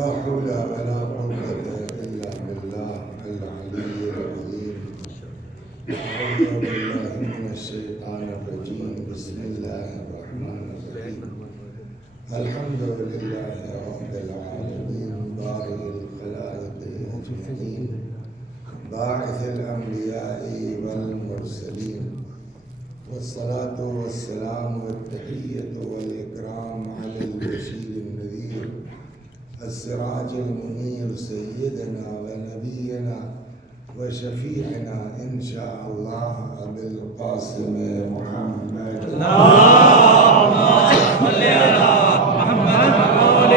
لا حول ولا قوة إلا بالله العلي العظيم. أعوذ بالله من الشيطان الرجيم. بسم الله الرحمن الرحيم. الحمد لله رب العالمين بارئ الخلائق أجمعين باعث الأنبياء والمرسلين، والصلاة والسلام والتحية والإكرام على البشير النذير السراج المنير سيدنا ونبينا وشفيعنا إن شاء الله أبي القاسم محمد. اللهم صل على محمد وآل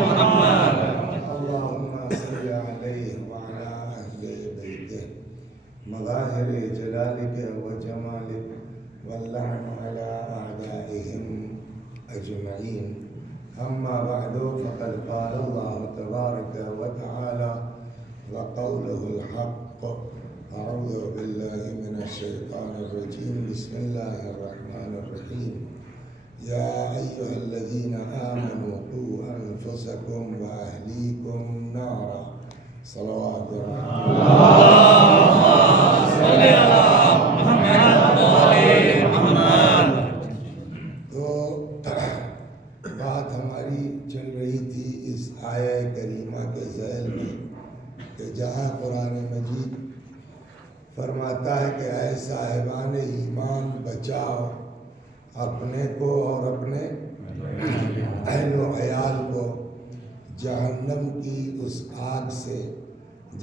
محمد. اللهم صل عليه وعلى أهل بيته مظاهر جلالك وجمالك، واللعن على أعدائهم أجمعين. أما بعد، فقد قال الله تبارك وتعالى وقوله الحق. أعوذ بالله من الشيطان الرجيم. بسم الله الرحمن الرحيم. يا أيها الذين آمنوا قوا أنفسكم وأهليكم نارا. صلوات اللهم صل على محمد وآل محمد. تو بات ہماری چل رہی تھی اس آیہ کریمہ کے ذیل میں کہ جہاں قرآن مجید فرماتا ہے کہ اے صاحبان ایمان بچاؤ اپنے کو اور اپنے اہل و عیال کو جہنم کی اس آگ سے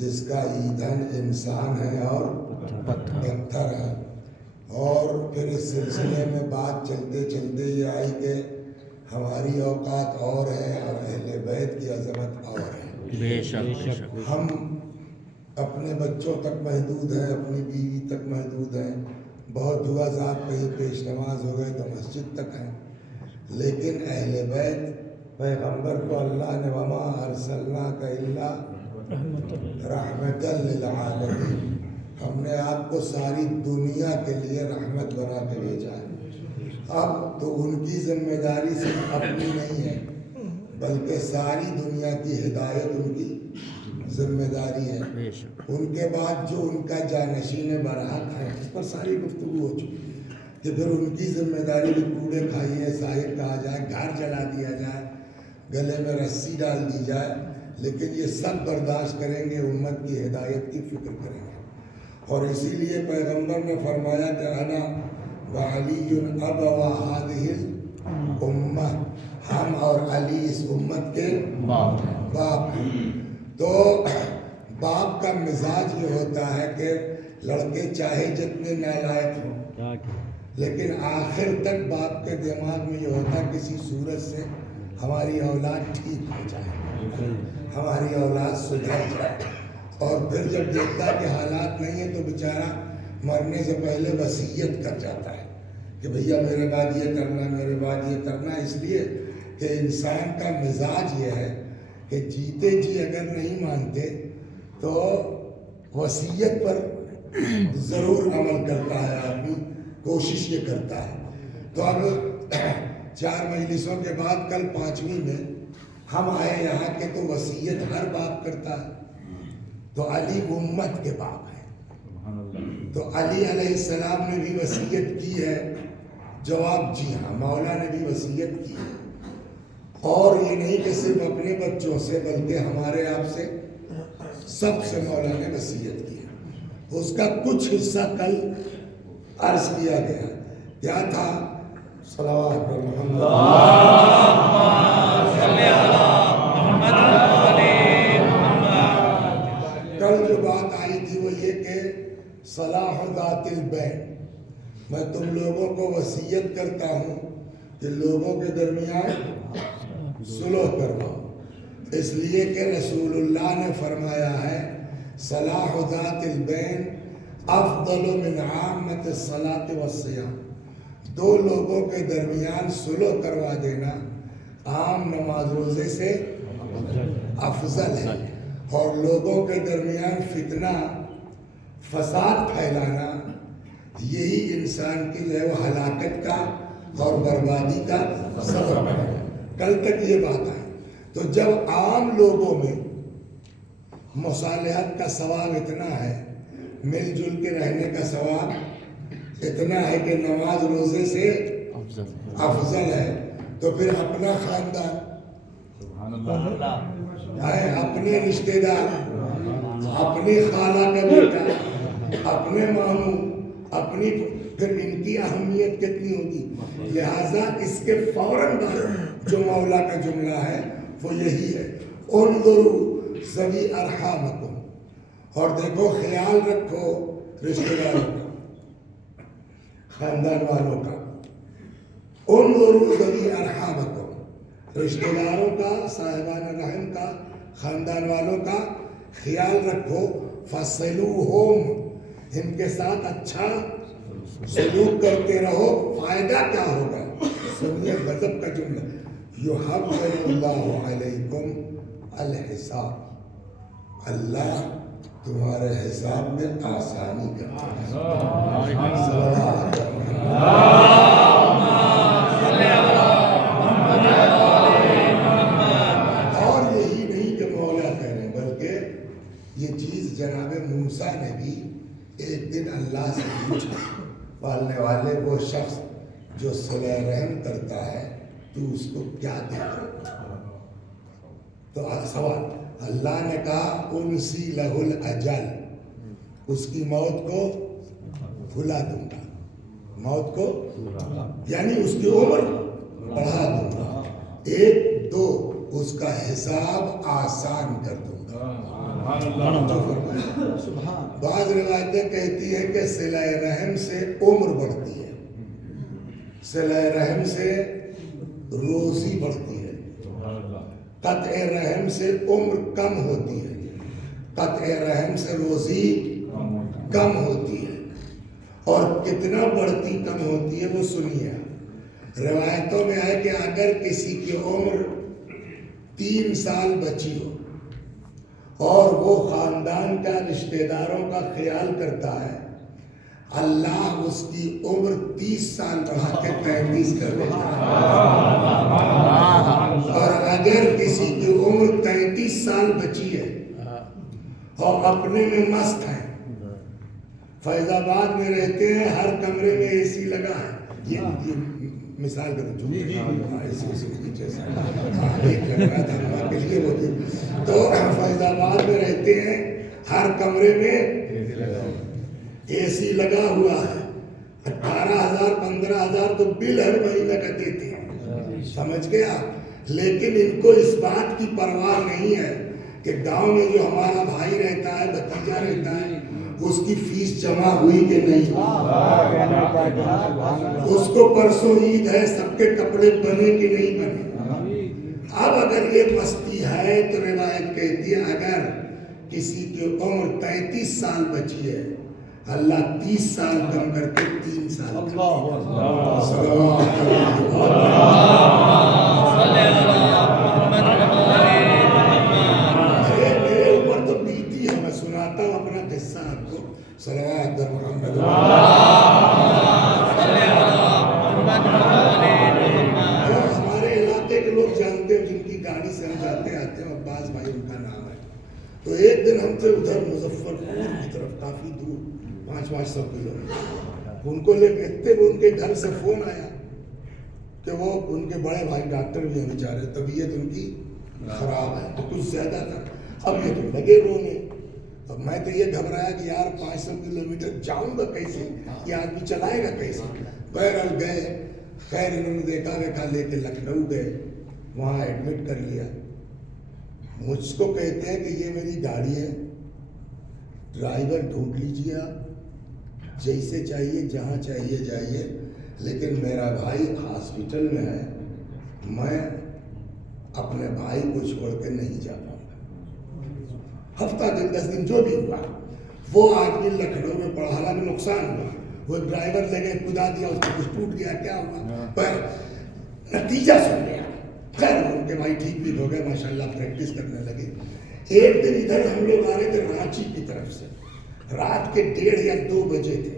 جس کا ایندھن انسان ہے اور پتھر ہے. اور پھر اس سلسلے میں بات چلتے چلتے یہ آئی کہ ہماری اوقات اور ہے اور اہل بیت کی عظمت اور ہے. بے شک ہم اپنے بچوں تک محدود ہیں، اپنی بیوی تک محدود ہیں، بہت دعا ذات کہیں پیش نماز ہو گئے تو مسجد تک ہیں. لیکن اہل بیت پیغمبر کو اللہ نے وما ارسلناک الا رحمۃ للعالمین، ہم نے آپ کو ساری دنیا کے لیے رحمت بنا کے بھیجا ہے. اب تو ان کی ذمہ داری صرف اپنی نہیں ہے بلکہ ساری دنیا کی ہدایت ان کی ذمہ داری ہے. ان کے بعد جو ان کا جانشین برحق ہے اس پر ساری گفتگو ہو چکی ہے کہ پھر ان کی ذمہ داری بھی کوڑے کھائیے ساحر کہا جائے، گھر جلا دیا جائے، گلے میں رسی ڈال دی جائے، لیکن یہ سب برداشت کریں گے، امت کی ہدایت کی فکر کریں گے. اور اسی لیے پیغمبر نے فرمایا کہ انا وعلی ابوا هذه الامہ، ہم اور علی اس امت کے باپ ہیں. تو باپ کا مزاج یہ ہوتا ہے کہ لڑکے چاہے جتنے نالائق ہوں لیکن آخر تک باپ کے دماغ میں یہ ہوتا ہے کسی صورت سے ہماری اولاد ٹھیک ہو جائے، ہماری اولاد سدھر جائے. اور پھر جب دیکھتا ہے کہ حالات نہیں ہیں تو بیچارہ مرنے سے پہلے وصیت کر جاتا ہے کہ بھیا میرے بعد یہ کرنا، میرے بعد یہ کرنا. اس لیے کہ انسان کا مزاج یہ ہے کہ جیتے جی اگر نہیں مانتے تو وصیت پر ضرور عمل کرتا ہے آدمی، کوشش یہ کرتا ہے. تو اب 4 مجلسوں کے بعد کل 5ویں میں ہم آئے یہاں کے تو وصیت ہر باپ کرتا ہے. تو علی امت کے باپ ہیں، تو علی علیہ السلام نے بھی وصیت کی ہے. جواب جی ہاں، مولا نے بھی وصیت کی ہے. اور یہ نہیں کہ صرف اپنے بچوں سے بلکہ ہمارے آپ سے سب سے مولا نے وصیت کی ہے. اس کا کچھ حصہ کل عرض کیا گیا. کیا تھا؟ صلوات محمد. کل جو بات آئی تھی وہ یہ کہ صلاح ذات البین، میں تم لوگوں کو وصیت کرتا ہوں کہ لوگوں کے درمیان صلح کرواؤ. اس لیے کہ رسول اللہ نے فرمایا ہے صلاح ذات البین افضل من عامۃ الصلاۃ والصیام. 2 لوگوں کے درمیان صلح کروا دینا عام نماز روزے سے افضل ہے. اور لوگوں کے درمیان فتنہ فساد پھیلانا یہی انسان کی جو ہے وہ ہلاکت کا اور بربادی کا سبب ہے. کل تک یہ بات ہے. تو تو جب عام لوگوں میں مصالحت کا ثواب اتنا ہے، مل جل کے رہنے کا ثواب اتنا ہے کہ نماز روزے سے افضل ہے، تو پھر اپنا خاندان، اپنے رشتے دار، اپنی خالہ کا بیٹا، اپنے ماموں، اپنی، پھر ان کی اہمیت کتنی ہوگی. لہذا اس کے فوراً بعد جو مولا کا جملہ ہے وہ یہی ہے، انظروا ذوی ارحامکم، اور دیکھو خیال رکھو رشتے داروں کا، خاندان والوں کا. انظروا ذوی ارحامکم، رشتے داروں کا، صاحبان رحم کا، خاندان والوں کا خیال رکھو. فصلوہم، ان کے ساتھ اچھا سلوک کرتے رہو. فائدہ کیا ہوگا؟ سنیے غضب کا جملہ، یحول اللہ علیکم الحساب، اللہ تمہارے حساب میں آسانی کرتا اور یہی نہیں کہ مولا کہہ رہے، بلکہ یہ چیز جناب موسیٰ نے بھی ایک دن اللہ سے پوچھا، پالنے والے وہ شخص جو صلہ رحم کرتا ہے تو اس کو کیا دیتا؟ تو سوال، اللہ نے کہا انسی لہ الاجل، اس کی موت کو بھلا دوں گا، موت کو یعنی اس کی عمر بڑھا دوں گا. ایک، دو، اس کا حساب آسان کر دوں گا. بعض روایتیں کہتی ہیں کہ صلہ رحم سے عمر بڑھتی ہے، صلہ رحم سے روزی بڑھتی ہے، قطع رحم سے عمر کم ہوتی ہے، قطع رحم سے روزی کم ہوتی ہے. اور کتنا بڑھتی کم ہوتی ہے وہ سنیے. روایتوں میں ہے کہ اگر کسی کی عمر 3 سال بچی ہو اور وہ خاندان کا، رشتہ داروں کا خیال کرتا ہے، اللہ اس کی عمر 30 سال بڑھا کے 35 کر دیتا ہے. اور اگر کسی کی عمر 33 سال بچی ہے اور اپنے میں مست ہے، فیض آباد میں رہتے ہیں، ہر کمرے میں اے سی لگا ہے، یہ مثال کا تو فیض آباد میں رہتے ہیں، ہر کمرے میں اے سی لگا ہوا ہے، 18,000 15,000 تو بل ہر مہینہ کا دیتے ہیں، سمجھ گیا. لیکن ان کو اس بات کی پرواہ نہیں ہے کہ گاؤں میں جو ہمارا بھائی رہتا ہے، بھتیجا رہتا ہے، اس کی فیس جمع ہوئی کہ نہیں، اس کو پرسوں عید ہے، سب کے کپڑے بنے کہ نہیں بنے. اب اگر یہ مستی ہے تو روایت کہتی ہے اگر کسی کی عمر 33 سال بچی ہے، اللہ 30 سال کم کر کے 3 سال میرے اوپر تو بیتی ہے، میں سناتا ہوں اپنا قصہ آپ کو. صلوات محمد ہمارے علاقے کے لوگ جانتے ہیں، جن کی گاڑی سے ہم جاتے آتے ہیں، عباس بھائی ان کا نام ہے. تو ایک دن ہم تھے ادھر مظفر پور کی طرف، کافی دور، 500 کلومیٹر. ان کو لے کے ان کے گھر سے فون آیا کہ وہ ان کے بڑے بھائی ڈاکٹر بھی ہیں بیچارے، طبیعت ان کی خراب ہے، تو کچھ زیادہ تھا. اب یہ تو لگے رونے. اب میں تو یہ گھبرایا کہ یار 500 کلومیٹر جاؤں گا کیسے، یہ آدمی چلائے گا کیسے. بہرحال گئے، خیر انہوں نے دیکھا لے کے لکھنؤ گئے، وہاں ایڈمٹ کر لیا. مجھ کو کہتے ہیں کہ یہ میری گاڑی ہے، ڈرائیور ڈھونڈ لیجیے آپ، جیسے چاہیے جہاں چاہیے جائیے، لیکن میرا بھائی ہاسپٹل میں ہے، میں اپنے بھائی کو چھوڑ کے نہیں جا پاؤں گا. ہفتہ دن 10 دن جو بھی ہوا، وہ آدمی لکھنؤ میں پڑا، حالانکہ نقصان ہوا، وہ ڈرائیور لے گئے، کدا دیا، اس کو کچھ ٹوٹ گیا، کیا ہوا، پر نتیجہ سن لیا. خیر ان کے بھائی ٹھیک بھی ہو گئے، ماشاءاللہ پریکٹس کرنے لگے. ایک دن ادھر ہم لوگ آ رہے تھے رانچی کی طرف سے، رات کے 1:30 یا 2 بجے تھے.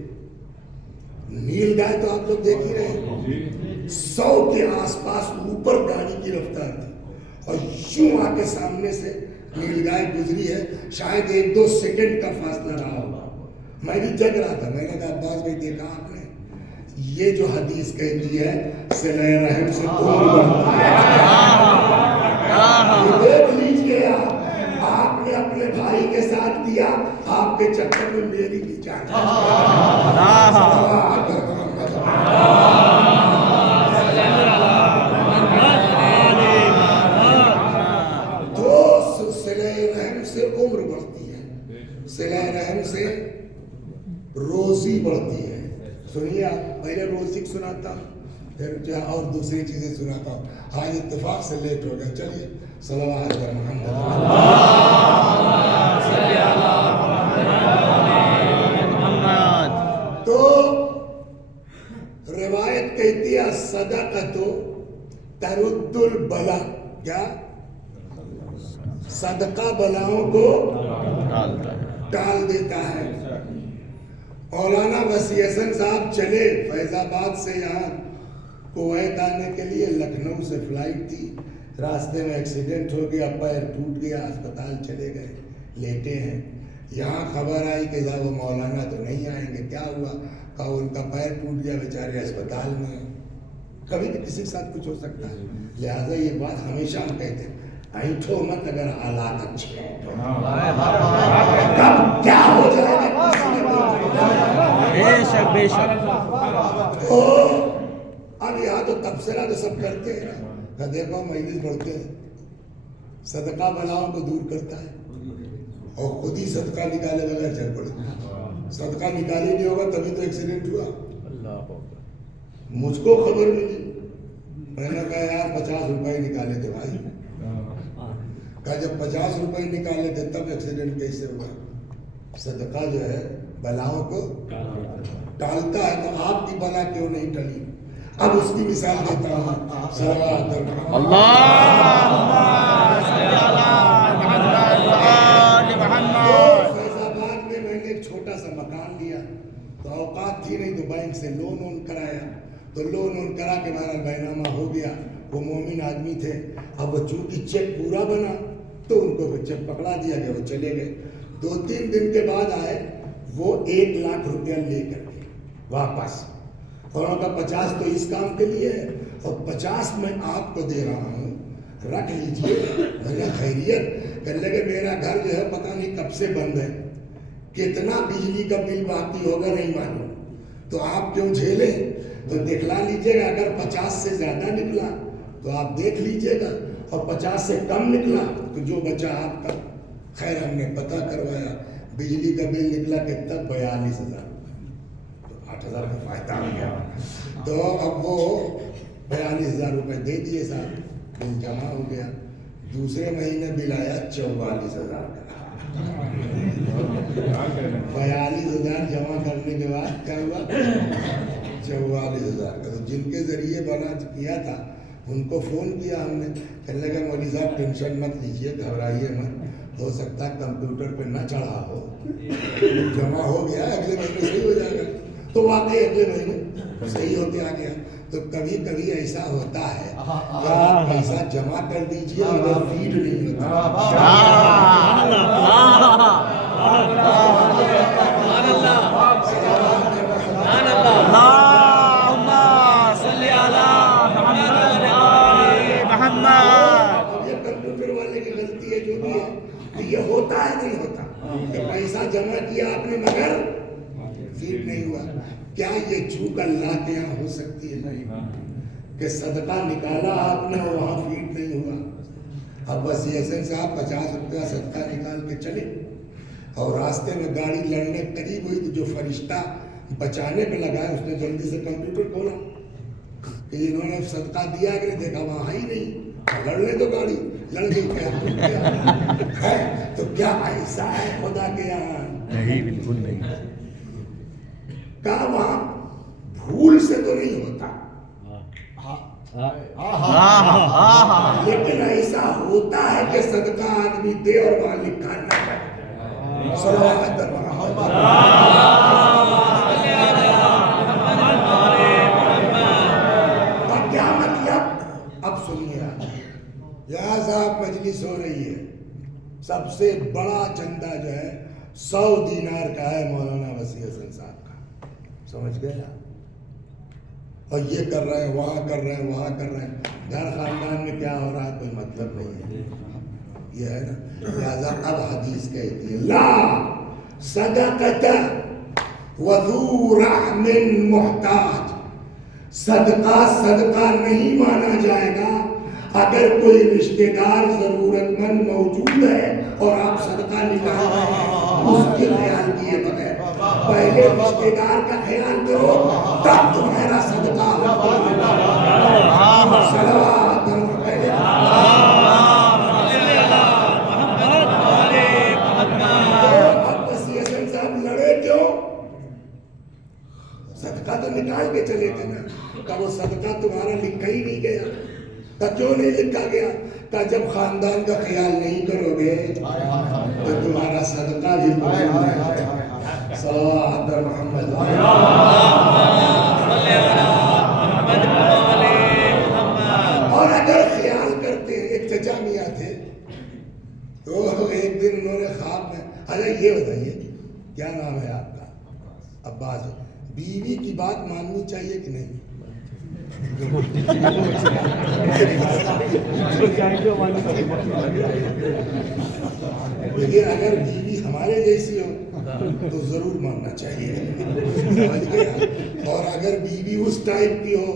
نیل گائے تو آپ لوگ دیکھ ہی رہے ہیں، 100 کے آس پاس اوپر گاڑی کی رفتار تھی، اور یوں آ کے سامنے سے نیلگائے گزری ہے، شاید 1-2 سیکنڈ کا فاصلہ رہا ہوگا. میں بھی جگ رہا تھا. میں نے کہا عباس بھائی دیکھا آپ نے، یہ جو حدیث کہتی ہے صلہ رحم سے عمر بڑھتی ہے. یہ دیکھ لیجئے آپ نے اپنے بھائی کے ساتھ کیا، آپ کے چکر میں میری بھی جان. تو صلہ رحم سے عمر بڑھتی ہے، صلہ رحم سے روزی بڑھتی ہے. سنیے آپ، پہلے روزی سناتا ہوں پھر جو ہے اور دوسری چیزیں سناتا ہوں. آج اتفاق سے لیٹ ہو گیا. چلیے صلوات علی محمد. تو روایت کہتی ہے صدقۃ ترد البلا. کیا؟ صدقہ بلاؤں کو ٹال دیتا ہے. مولانا وسیع حسن صاحب چلے فیض آباد سے یہاں کویت آنے کے لیے. لکھنؤ سے فلائٹ تھی، راستے میں ایکسیڈنٹ ہو گیا، پیر ٹوٹ گیا، اسپتال چلے گئے، لیٹے ہیں. یہاں خبر آئی کہ صاحب وہ مولانا تو نہیں آئیں گے. کیا ہوا؟ کہا ان کا پیر ٹوٹ گیا، بیچارے اسپتال میں. کبھی بھی کسی کے ساتھ کچھ ہو سکتا ہے. لہٰذا یہ بات ہمیشہ ہم کہتے ہیں، اینٹھو مت اگر حالات اچھے ہیں. کب کیا ہو جائے گا بے شک بے شک. اب یہاں تو تبصرہ تو سب کرتے ہیں نا. دیکھو مجلس پڑھتے ہیں، صدقہ بلاؤں کو دور کرتا ہے اور خود ہی صدقہ نکالے بغیر چل پڑے. صدقہ نکالے نہیں ہوگا تبھی تو ایکسیڈنٹ ہوا. مجھ کو خبر ملی، میں نے کہا یار 50 روپئے نکالے تھے بھائی. کہا جب 50 روپئے نکالے تھے تب ایکسیڈنٹ کیسے ہوا؟ صدقہ جو ہے بلاؤں کو ٹالتا ہے، تو آپ کی بلا کیوں نہیں ٹلی؟ اب اس کی مثال دیتا ہوں. صلوات فیض آباد میں نے ایک چھوٹا سا مکان لیا، تو اوقات تھی نہیں تو بینک سے لون کرایا. تو لون کرا کے بہرحال بینامہ ہو گیا. وہ مومن آدمی تھے. اب وہ چونکہ چیک پورا بنا تو ان کو چیک پکڑا دیا گیا، وہ چلے گئے. 2-3 دن کے بعد آئے، وہ 1 لاکھ روپیہ لے کر کے واپس. اور ان کا 50 تو اس کام کے لیے ہے اور 50 میں آپ کو دے رہا ہوں، رکھ لیجئے. میں خیریت کہنے لگے میرا گھر جو ہے پتہ نہیں کب سے بند ہے، کتنا بجلی کا بل باقی ہوگا نہیں معلوم، تو آپ کیوں جھیلیں؟ تو دکھلا لیجئے گا. اگر 50 سے زیادہ نکلا تو آپ دیکھ لیجئے گا، اور 50 سے کم نکلا تو جو بچا آپ کا. خیر ہم نے پتہ کروایا، بجلی کا بل نکلا کتنا؟ 42,000. تو 8,000 کا فائدہ ہو گیا. تو اب وہ 42,000 روپے دے دیے صاحب، بل جمع ہو گیا. دوسرے مہینے بل آیا 44,000 کا. 42,000 جمع کرنے کے بعد کیا ہوا؟ 44,000 کا. تو جن کے ذریعے بنا کیا تھا ان کو فون کیا ہم نے. کہنے لگا مولوی صاحب ٹینشن مت لیجیے، گھبرائیے مت، ہو سکتا ہے کمپیوٹر پہ نہ چڑھا ہو، جمع ہو گیا، اگلے مہینے صحیح ہو جائے گا. تو واقعی اگلے مہینے صحیح ہوتے آ گیا. تو کبھی کبھی ایسا ہوتا ہے کہ آپ پیسہ جمع کر دیجیے مگر فیڈ نہیں ہوتا. یہ ہوتا ہے نہیں ہوتا کہ پیسہ جمع کیا آپ نے مگر فیڈ نہیں ہوا. کیا یہ چوک اللہ کے یہاں ہو سکتی ہے؟ نہیں. کہ صدقہ نکالا آپ نے اور وہاں فیڈ نہیں ہوا. اب وسیع حسن صاحب 50 روپیہ صدقہ نکال کے چلے اور راستے میں گاڑی لڑنے قریب ہوئی تو جو فرشتہ بچانے پہ لگا ہے اس نے جلدی سے کمپیوٹر کھولا کہ انہوں نے صدقہ دیا کہ دیکھا وہاں ہی نہیں. لڑنے تو گاڑی لڑ گئی. کیا تو کیا ایسا ہے خدا کے یہاں؟ نہیں، بالکل نہیں. کہا وہاں بھول سے تو نہیں ہوتا، لیکن ایسا ہوتا ہے کہ صدقہ آدمی دے اور وہاں لکھا نہ کرے. صلوات کیا مطلب؟ اب سنیے یا سب سے بڑا چندہ جو ہے 100 دینار کا ہے مولانا وسیع حسن صاحب کا. سمجھ گئے آپ؟ اور یہ کر رہے ہیں، وہاں کر رہے ہیں، وہاں کر رہے ہیں. گھر خاندان میں کیا ہو رہا ہے کوئی مطلب نہیں ہے. یہ ہے نا. لہذا اب حدیث کہتی ہے لا صدقۃ وذو رحم محتاج، صدقہ نہیں مانا جائے گا اگر کوئی رشتہ دار ضرورت مند موجود ہے اور آپ صدقہ نکال رہے ہیں اس کے خیال کیے بغیر. پہلے رشتہ دار کا خیال کرو تب تمہارا صدقہ صلوات پہلے. اب وسیع حسن صاحب لڑے کیوں؟ صدقہ تو نکال کے چلے تھے نا. کہ وہ صدقہ تمہارا لکھا ہی نہیں گیا. کیوں نہیں لکھا گیا؟ کہ جب خاندان کا خیال نہیں کرو گے تو تمہارا صدقہ بھی صلوات محمد. اور اگر خیال کرتے ہیں، ایک چچا میاں تھے تو ایک دن انہوں نے خواب میں، اچھا یہ بتائیے کیا نام ہے آپ کا؟ عباس. بیوی کی بات ماننی چاہیے کہ نہیں؟ لیکن اگر بیوی ہمارے جیسی ہو تو ضرور ماننا چاہیے. اور اگر بیوی اس ٹائپ کی ہو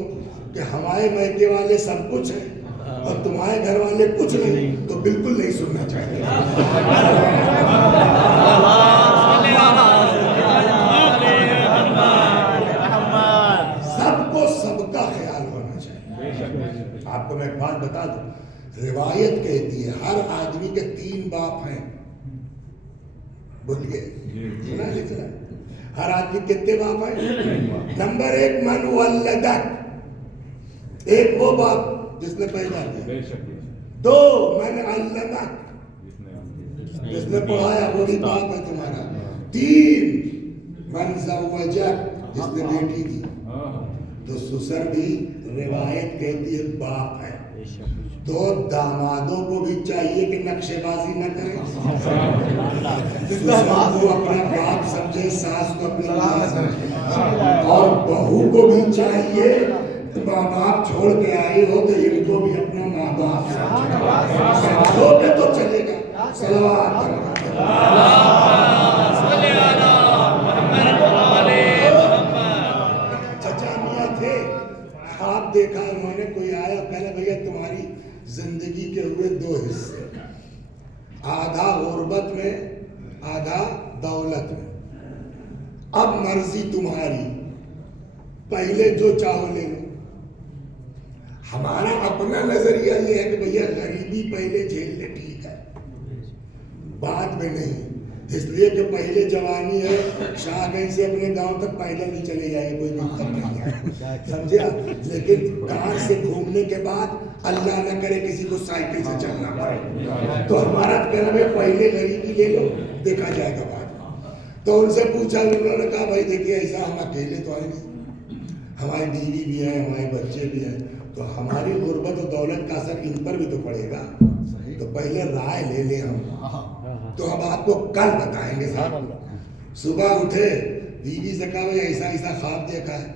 کہ ہمارے میکے والے سب کچھ ہیں اور تمہارے گھر والے کچھ نہیں تو بالکل نہیں سننا چاہیے. سب کا خیال ہونا چاہیے. آپ کو میں ایک بات بتا دوں، روایت کہتی ہے ہر آدمی کے 3 باپ ہیں. بولیے سنا نہیں سنا؟ ہر آدمی کتنے باپ ہیں؟ نمبر 1 من ولدک، ایک وہ باپ جس نے پیدا کیا. 2 من علمک، جس نے پڑھایا وہ بھی باپ ہے تمہارا. 3 من زوجک، جس نے بیٹی دی. تو سسر بھی روایت کہتی ہے باپ ہے. تو دامادوں کو بھی چاہیے کہ نقشے بازی نہ کریں، سسر کو اپنا باپ سمجھے، ساس کو اپنا باپ سمجھے. اور بہو کو بھی چاہیے ماں باپ چھوڑ کے آئی ہو تو ان کو بھی اپنا ماں باپ سمجھو گے تو چلے گا. صلوات خواب دیکھا انہوں نے. کوئی آیا کہا بھیا تمہاری زندگی کے ہوئے 2 حصے، آدھا غربت میں آدھا دولت میں. اب مرضی تمہاری، پہلے جو چاہو لے لو. ہمارا اپنا نظریہ یہ ہے کہ بھیا غریبی پہلے جھیل لے، ٹھیک ہے، بعد میں نہیں. اس لیے کہ پہلے جوانی ہے، شاہ گنج سے اپنے گاؤں تک پیدل بھی چلے جائے کوئی دقت نہیں ہے، سمجھے آپ. لیکن کار سے گھومنے کے بعد اللہ نہ کرے کسی کو سائیکل سے چلنا پڑے. تو ہمارا کہنا ہے پہلے غریبی لے لو، دیکھا جائے گا بعد. تو ان سے پوچھا، انہوں نے کہا بھائی دیکھیے ایسا ہم اکیلے تو آئے نہیں، ہماری بیوی بھی ہے، ہمارے بچے بھی ہیں، تو ہماری غربت و دولت کا اثر ان پر بھی تو پڑے گا. تو پہلے رائے لے لیں ہم، تو ہم آپ کو کل بتائیں گے. صبح اٹھے، بیوی سے کہا بھائی ایسا ایسا خواب دیکھا ہے.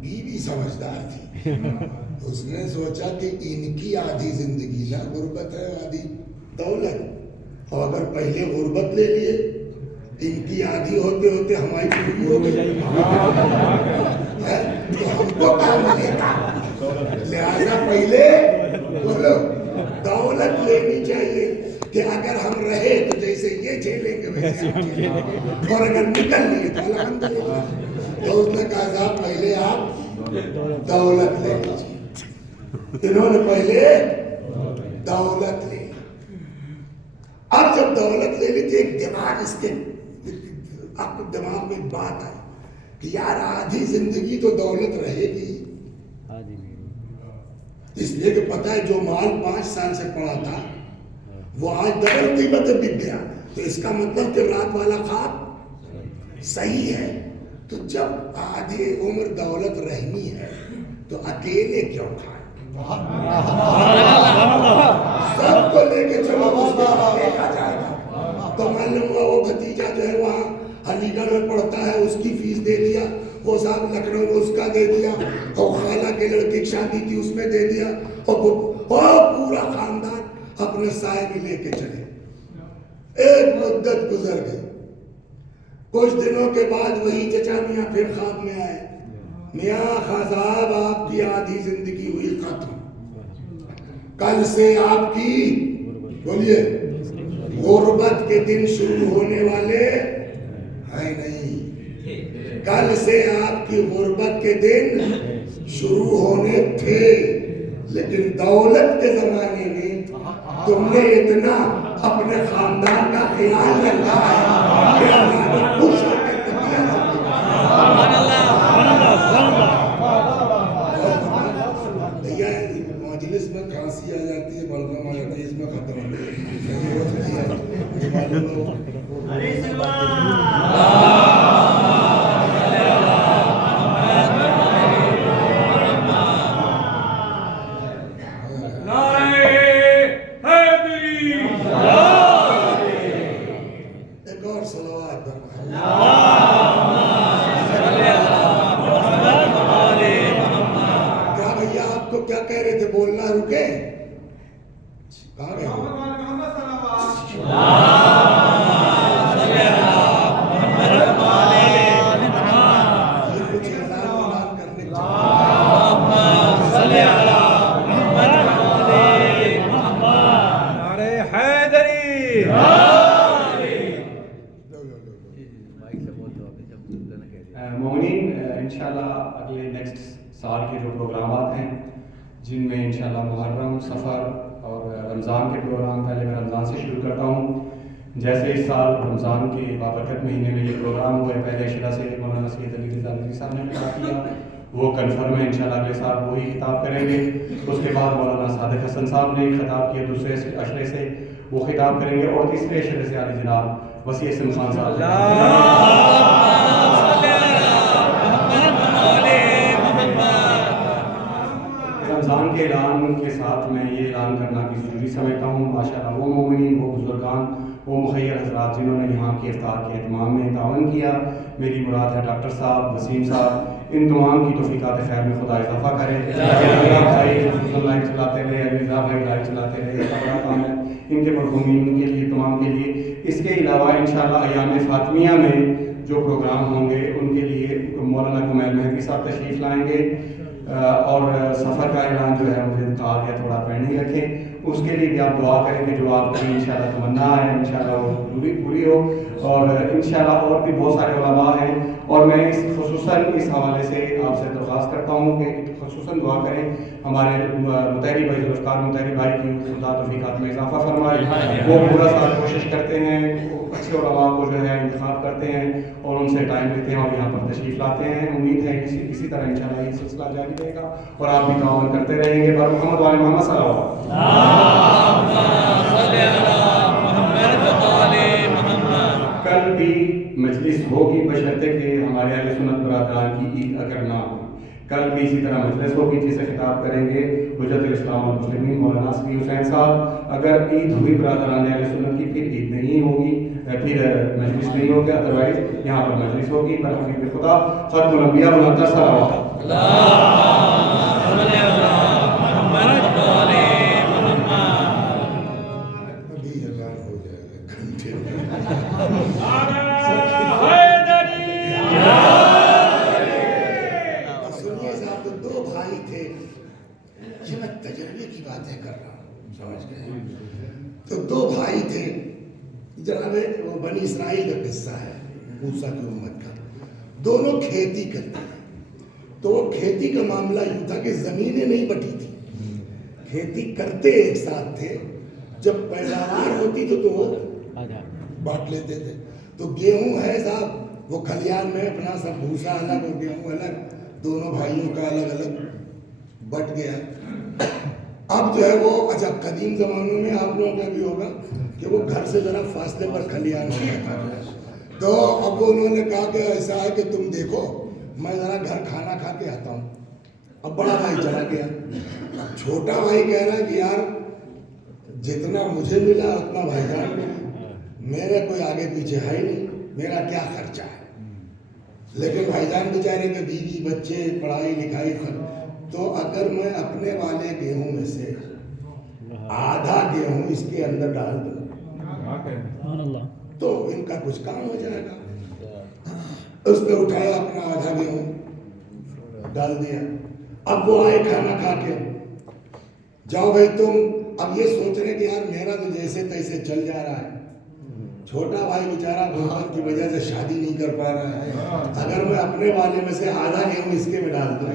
بیوی سمجھدار تھی، اس نے سوچا کہ ان کی آدھی زندگی نہ غربت ہے، آدھی دولت. اور اگر پہلے غربت لے لیے، ان کی آدھی ہوتے ہوتے ہماری پوری ہو گئی تو ہم کو کام ملے گا. لہذا پہلے بولو دولت لینی چاہیے کہ اگر ہم رہے تو جیسے یہ جھیلیں گے ویسے ہم جھیلیں گے، اور اگر نکل لیے تو الحمدللہ. تو اس نے کہا صاحب پہلے آپ دولت لے لیجیے. انہوں نے پہلے دولت لی. اب جب دولت لے لی تو ایک دماغ اس کے آپ کو دماغ میں بات آئی کہ یار آدھی زندگی تو دولت رہے گی. اس لیے کہ پتہ ہے جو مال 5 سال سے پڑا تھا وہ آج ڈبل قیمت بک گیا. تو اس کا مطلب کہ رات والا خواب صحیح ہے. تو جب آدھی عمر دولت رہنی ہے تو اکیلے کیوں کھائیں؟ سب کو لے کے چلو، اس کے بعد دیکھا جائے گا. تو معلوم ہوا وہ بھتیجا جو ہے وہاں علی گڑھ میں پڑھتا ہے, اس کی فیس دے دیا, وہ صاحب لکھنؤ میں اس کا دے دیا, اور خالہ کے لڑکی کی شادی تھی اس میں دے دیا, اور پورا خاندان اپنے سائے بھی لے کے چلے. ایک مدت گزر گئی. کچھ دنوں کے بعد وہی چچا میاں پھر خواب میں آئے. میاں خان صاحب آپ کی آدھی زندگی ہوئی ختم, کل سے آپ کی بولیے غربت کے دن شروع ہونے والے ہیں نہیں. کل سے آپ کی غربت کے دن شروع ہونے تھے, لیکن دولت کے زمانے میں تم نے اتنا اپنے خاندان کا خیال رکھا ہے کہ اللہ نے خوش ہو کے دیا. مجلس میں کھانسی آ جاتی ہے, بلغم آ جاتی ہے, اس میں ختم ہو ایک اور صلوات کیا بھیا آپ کو کیا کہہ رہے تھے, بولنا رکے کہاں گئے مومنین, انشاءاللہ اگلے نیکسٹ سال کے جو پروگرامات ہیں جن میں انشاءاللہ محرم, سفر اور رمضان کے پروگرام, پہلے میں رمضان سے شروع کرتا ہوں. جیسے اس سال رمضان کے بابرکت مہینے میں یہ پروگرام ہوئے, پہلے شرح سے مولانا سید علی رضا نقوی صاحب نے خطاب کیا, وہ کنفرم ہے انشاءاللہ اگلے سال وہی خطاب کریں گے. اس کے بعد مولانا صادق حسن صاحب نے خطاب کیا, دوسرے اشرے سے وہ خطاب کریں گے, اور تیسرے اشرے سے علی جناب وسیع احسن خان صاحب. رمضان کے اعلان کے ساتھ میں یہ اعلان کرنا بھی ضروری سمجھتا ہوں. ماشاءاللہ وہ مومنین, وہ بزرگان, وہ مخیر حضرات جنہوں نے یہاں کے افطار کے اہتمام میں تعاون کیا, میری مراد ہے ڈاکٹر صاحب, وسیم صاحب, ان تمام کی توفیقات خیر میں خدا اضافہ کرے. بھائی خصوصاً لائٹ چلاتے رہے, علیزہ بھائی لائٹ چلاتے رہے, بڑا کام ہے ان کے مرحومین کے لیے, تمام کے لیے. اس کے علاوہ انشاءاللہ ایام فاطمیہ میں جو پروگرام ہوں گے ان کے لیے مولانا کمیل مہدی صاحب تشریف لائیں گے, اور سفر کا اعلان جو ہے مجھے کہا گیا تھوڑا پینڈنگ رکھیں, اس کے لیے بھی آپ دعا کریں گے, جو آپ کی انشاءاللہ تمنا ہے انشاءاللہ وہ پوری ہو. اور انشاءاللہ اور بھی بہت سارے علماء ہیں, اور میں خصوصاً اس حوالے سے آپ سے درخواست کرتا ہوں کہ خصوصاً دعا کریں ہمارے مطہری بھائی, ذوالفقار مطہری بھائی کی خدا توفیقات میں اضافہ فرمائے. وہ پورا سال کوشش کرتے ہیں, اچھے علماء کو جو ہے انتخاب کرتے ہیں اور ان سے ٹائم لیتے ہیں اور یہاں پر تشریف لاتے ہیں. امید ہے اسی طرح انشاءاللہ یہ سلسلہ جاری رہے گا اور آپ بھی تعاون کرتے رہیں گے. پر محمد وعلی محمد صلی اللہ کل بھی مجلس ہوگی, بشرطے کہ ہمارے اہل سنت برادران کی عید اگر نہ ہو. کل بھی اسی طرح مجلس ہوگی جسے خطاب کریں گے حجت الاسلام والمسلمین مولانا اسقی حسین صاحب. اگر عید ہوئی برادران اہل سنت کی, پھر عید نہیں ہوگی, پھر مجلس نہیں ہوگا, ادروائز یہاں پر مجلس ہوگی. پر حبیب خدا ختم الانبیاء بلندر صلوات. ابھی اعلان ہو جائے گا گھنٹے میں. سنیے صاحب, تو دو بھائی تھے, یہ میں تجربے کی باتیں کر رہا ہوں, سمجھ گئے. تو دو بھائی تھے جناب, وہ بنی اسرائیل کا قصہ ہے, موسیٰ کی امت کا. دونوں کھیتی کرتے تھے. تو وہ کھیتی کا معاملہ یوں تھا کہ زمینیں نہیں بٹی تھی, کھیتی کرتے ایک ساتھ تھے. جب پیداوار ہوتی تو وہ بانٹ لیتے تھے. تو گیہوں ہے صاحب, وہ کھلیان میں اپنا سب بھوسا الگ اور گیہوں الگ, دونوں بھائیوں کا الگ الگ بٹ گیا. اب جو ہے وہ, اچھا قدیم زمانوں میں آپ لوگوں کا بھی ہوگا کہ وہ گھر سے ذرا فاصلے پر کھلیان ہو جاتا ہے. تو اب انہوں نے کہا کہ ایسا ہے کہ تم دیکھو میں ذرا گھر کھانا کھا کے آتا ہوں. اب بڑا بھائی چلا گیا. اب چھوٹا بھائی کہہ رہا ہے کہ یار جتنا مجھے ملا اتنا بھائی جان کو میرے کوئی آگے پیچھے ہے ہی نہیں، میرا کیا خرچہ ہے؟ لیکن بھائی جان بیچارے کے بیوی بچے پڑھائی لکھائی تو اگر میں اپنے والے گیہوں میں سے آدھا گیہوں اس کے اندر ڈال دوں تو ان کا کچھ کام ہو جائے گا۔ اس نے اٹھایا اپنا آدھا گیہوں ڈال دیا، اب وہ آئے کھانا کھا کے، جاؤ بھائی تم اب یہ سوچ رہے کہ یار میرا تو جیسے تیسے چل جا رہا ہے، چھوٹا بھائی بیچارہ غربت کی وجہ سے شادی نہیں کر پا رہا ہے، اگر میں اپنے والے میں سے آدھا گیہوں اس کے میں ڈال دوں،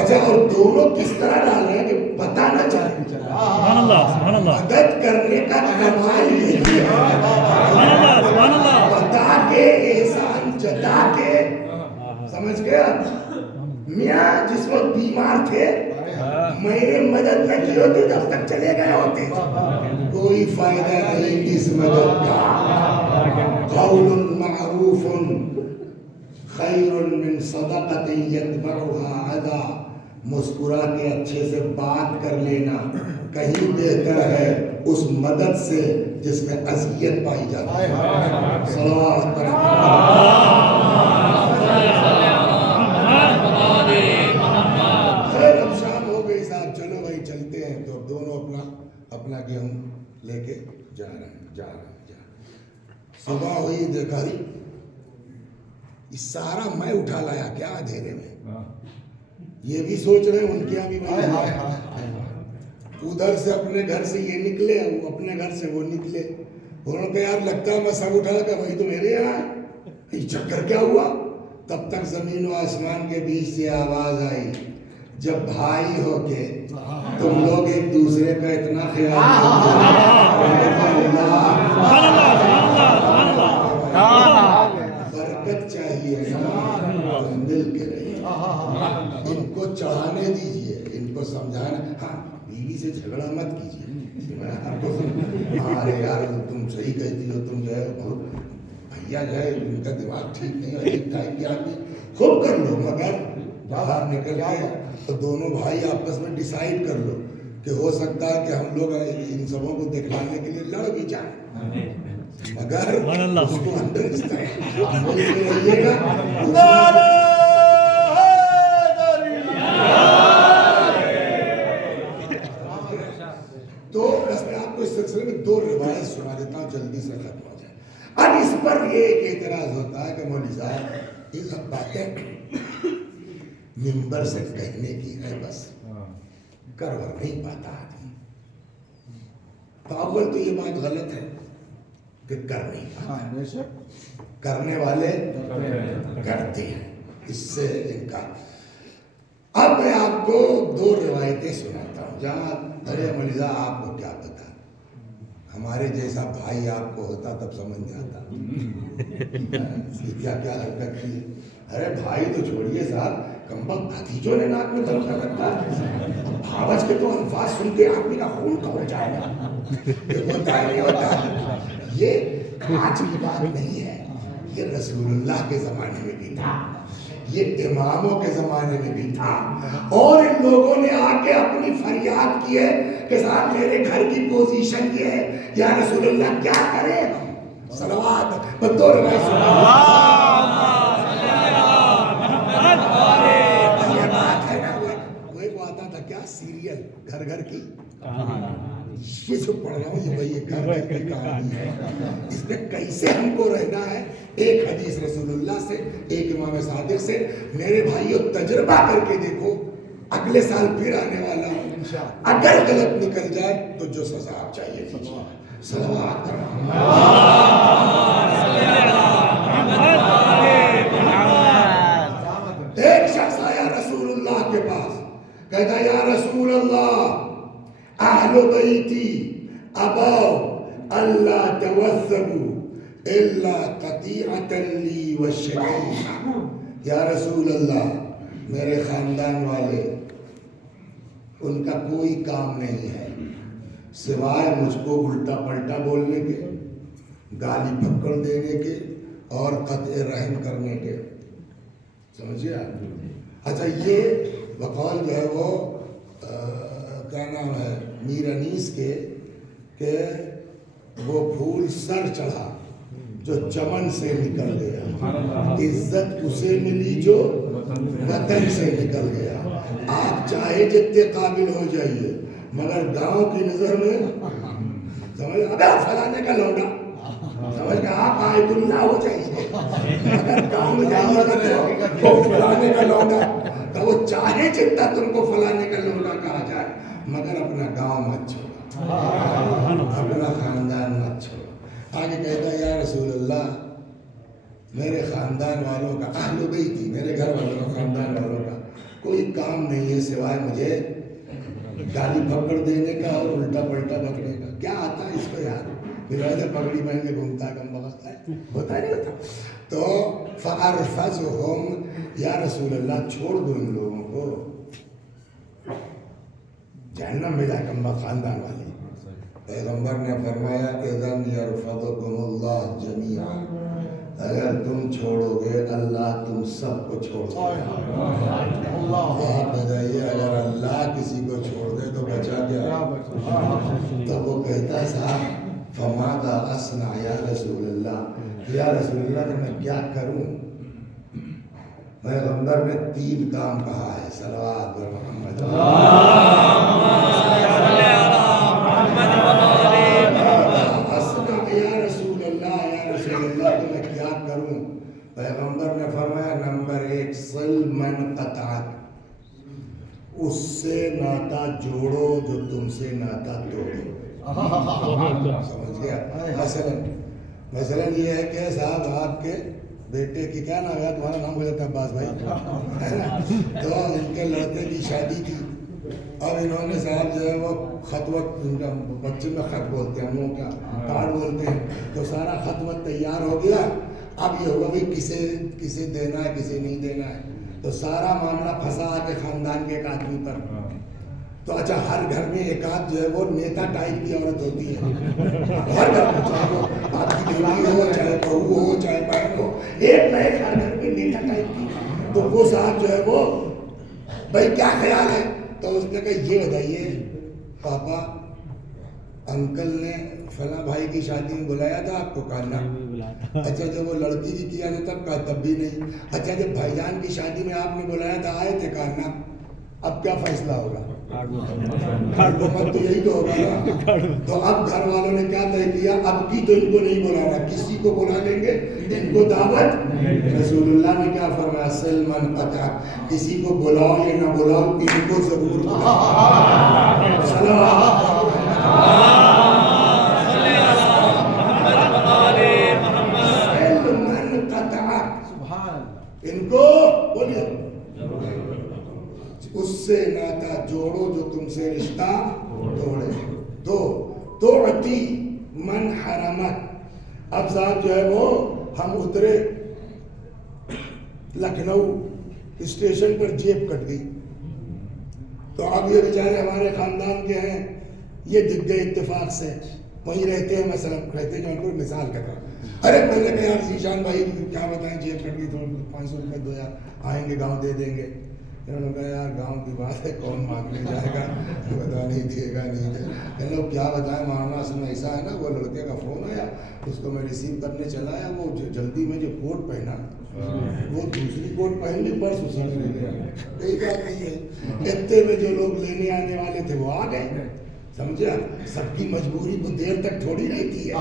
اچھا اور دونوں کس طرح ڈال رہے ہیں کہ پتہ نہ چلے، سبحان اللہ مدد کرنے کا کمال یہی ہے، سبحان اللہ بتا کے احسان جتا کے، سمجھ گیا؟ میاں جس وقت بیمار تھے میں نے مدد نہ کی ہوتی جب تک چلے گئے ہوتے، کوئی فائدہ نہیں اس مدد کا، قول معروف خیر من صدقۃ یتبعها اذی، مسکرا کے اچھے سے بات کر لینا کہیں بہتر ہے اس مدد سے جس میں اذیت پائی جاتی ہے۔ صلوات پر خیر اب شام ہو گئی صاحب، چلو بھائی چلتے ہیں، تو اب دونوں اپنا گیہوں لے کے جا رہے ہیں۔ صبح ہوئی دیکھا ہی یہ سارا میں اٹھا لایا کیا اندھیرے میں، یہ بھی سوچ رہے ہیں ان کے یہاں بھی ادھر سے اپنے گھر سے یہ نکلے، اپنے گھر سے وہ نکلے، انہوں نے کہا یار لگتا ہے میں سب اٹھا کہ بھائی تو میرے یہاں ہے، یہ چکر کیا ہوا؟ تب تک زمین و آسمان کے بیچ سے آواز آئی، جب بھائی ہو کے تم لوگ ایک دوسرے کا اتنا خیال برکت چاہیے مل کے رہیے، ان کو چڑھانے دیجئے، ان کو سمجھانا، ہاں بیوی سے جھگڑا مت کیجیے، ارے یار تم صحیح کہتی ہو، تم جو ہے بھیا جو ہے ان کا دماغ ٹھیک نہیں ہے، ایک ٹائم کی آدمی خوب کر لو، مگر باہر نکل کے تو دونوں بھائی آپس میں ڈیسائیڈ کر لو کہ ہو سکتا ہے کہ ہم لوگ ان سبوں کو دکھلانے کے لیے لڑ بھی جائیں، مگر اس کو انڈرسٹینڈ رہیے گا۔ تو بس میں آپ کو اس سلسلے میں 2 روایت سنا دیتا ہوں جلدی سے ختم ہو جائے۔ اب اس پر یہ ایک اعتراض ہوتا ہے کہ مولوی صاحب یہ سب باتیں ممبر سے کہنے کی ہے، بس کر ور نہیں پاتا آدمی، تو اول تو یہ بات غلط ہے کہ کر نہیں پاتا، کرنے والے کرتے ہیں، اس سے انکار۔ اب میں آپ کو 2 روایتیں سناتا ہوں، جہاں ارے ملیزا آپ کو کیا پتا، ہمارے جیسا بھائی آپ کو ہوتا تب سمجھ جاتا کیا کیا حرکت کی ہے۔ ارے بھائی تو چھوڑیے صاحب، کمبخت بھتیجوں نے ناک میں دم کر رکھا ہے، بھاوج کے تو الفاظ سن کے آدمی کا خون کھول جائے گا، یہ ہوتا ہے نہیں ہوتا، یہ آج کی بات نہیں ہے، یہ رسول اللہ کے زمانے میں بھی تھا، یہ اماموں کے زمانے میں بھی تھا، اور ان لوگوں نے آ کے اپنی فریاد کی ہے کہ صاحب میرے گھر کی پوزیشن یہ ہے، یا رسول اللہ کیا کریں ہم؟ صلوات، میں 2 روایت سنا سیریل گھر گھر کی یہ جو پڑھ رہا ہوں، یہ وہی گھر گھر کی کہانی ہے، اس میں کیسے ہم کو رہنا ہے، ایک حدیث رسول اللہ سے، ایک امام صادق سے۔ میرے بھائیو تجربہ کر کے دیکھو، اگلے سال پھر آنے والا ہوں، اگر غلط نکل جائے تو جو سزا آپ چاہیے دیجیے۔ صلوات ایک شخص آیا رسول اللہ کے پاس، کہتا یا رسول اللہ اہل بیتی اباؤ اللہ توثبوا الا قطیعتا لی وشتیما، یا رسول اللہ میرے خاندان والے ان کا کوئی کام نہیں ہے سوائے مجھ کو الٹا پلٹا بولنے کے، گالی پکڑ دینے کے اور قطع رحم کرنے کے، سمجھے آپ؟ اچھا یہ بقول جو ہے وہ کیا نام ہے میر انیس کے کہ وہ پھول سر چڑھا جو چمن سے نکل گیا، عزت اسے ملی جو وطن سے نکل گیا۔ آپ چاہے جتنے قابل ہو جائیے مگر گاؤں کی نظر میں سمجھ ابے فلانے کا لوٹا سمجھ کہ آپ آیت اللہ ہو جائیے، اگر گاؤں میں جائیے تو وہ فلانے کا لوٹا، تو وہ چاہے جتنا تم کو فلانے کا لوٹا کہا جائے مگر اپنا گاؤں مت چھوڑا، اپنا خاندان مت چھوڑا۔ آگے کہتا ہے یا رسول اللہ میرے خاندان والوں کا، اہل بیت تھی میرے گھر والوں کا، خاندان والوں کا کوئی کام نہیں ہے سوائے مجھے گالی پکڑ دینے کا اور الٹا پلٹا بکنے کا۔ کیا آتا ہے اس کو یار، پھر ایسے پگڑی پہن کے گھومتا ہے کم بخت ہے، ہوتا نہیں ہوتا۔ تو فَأَرْفَزُهُمْ یا رسول اللہ چھوڑ دو ان لوگوں کو، جہنم میں جائے کم بخت خاندان والے۔ پیغمبر نے فرمایا اِذَنْ يَرْفَضُكُمُ اللَّهُ جَمِيعًا، اگر تم چھوڑو گے اللہ تم سب کو چھوڑ دے گا۔ آپ بتائیے اگر اللہ کسی کو چھوڑ دے تو بچا کیا؟ تو وہ کہتا صاحب فماذا اصنع یا رسول اللہ، یا رسول اللہ تو میں کیا کروں؟ پیغمبر نے 3 کام کہا ہے، صلوات و محمد پیغمبر نے فرمایا نمبر 1 صل من قطعک، اس سے ناتا جوڑو جو تم سے ناتا توڑو۔ سمجھ گیا؟ مثلا یہ ہے کہ صاحب آپ کے بیٹے کی کیا نام ہے تمہارا نام بولتا ہے عباس بھائی، تو ان کے لڑکے کی شادی تھی، اب انہوں نے صاحب جو ہے وہ خطوط، ان کا بچے میں خط بولتے ہیں ہم لوگ کا کارڈ بولتے ہیں، تو سارا خطوط تیار ہو گیا۔ اب یہ ہوگا بھائی کسے دینا ہے کسے نہیں دینا ہے، تو سارا معاملہ پھنسا آ کے خاندان کے ایک آدمی پر۔ تو اچھا ہر گھر میں ایک آدھ جو ہے وہ نیتا ٹائپ کی عورت ہوتی ہے، ہر گھر میں چاہے وہ آپ کی بیوی ہو چاہے بہو ہو چاہے بہن ہو، ایک نہ ایک ہر گھر میں نیتا ٹائپ کی۔ تو وہ صاحب جو ہے وہ بھائی کیا خیال ہے، تو اس نے کہا یہ بتائیے پاپا انکل نے فلاں بھائی کی شادی میں بلایا تھا آپ کو؟ کہا نا۔ اچھا جب وہ لڑکی کی کیا تھا تب؟ کہا تب بھی نہیں۔ اچھا جب بھائی جان کی شادی میں آپ نے بلایا تھا آئے تھے؟ کہا نا۔ اب کیا فیصلہ ہوگا؟ حکومت تو یہی تو ہوگا نا۔ تو اب گھر والوں نے کیا طے کیا، اب کی تو ان کو نہیں بلانا، کسی کو بلا لیں گے ان کو دعوت۔ رسول اللہ نے کیا فرمایا صل من قطعک، کسی کو بلاؤ یا نہ بلاؤ ان کو ضرور بلاؤ۔ ان کو بولیے اس سے ناتا جوڑو جو تم سے رشتہ توڑے۔ دو توعتی من حرمک، اب صاحب جو ہے وہ ہم اترے لکھنؤ اسٹیشن پر جیب کٹ گئی، تو اب یہ بیچارے ہمارے خاندان کے ہیں، یہ دکھ گئے اتفاق سے، وہیں رہتے ہیں، مثلا رہتے ہیں جونپور مثال کا طور۔ ارے میں نے کہا یار ذیشان بھائی کیا بتائیں جیب کٹ گئی، تو 500 روپے دو یار، آئیں گے گاؤں دے دیں گے۔ انہوں نے کہا یار گاؤں کی بات ہے کون مانگنے جائے گا، بتا نہیں دے گا نہیں دے گا۔ لوگ کیا بتائیں معاملہ اصل میں ایسا ہے نا، وہ لڑکے کا فون آیا، اس کو میں ریسیو کرنے چلا آیا، وہ جلدی میں جو کوٹ پہنا وہ دوسری کوٹ پہن لی، پرس اسی میں لے گیا۔ کوئی بات نہیں ہے، اتنے میں جو لوگ لینے آنے والے تھے وہ آ گئے، سمجھا؟ سب کی مجبوری کو دیر تک تھوڑی رہتی ہے۔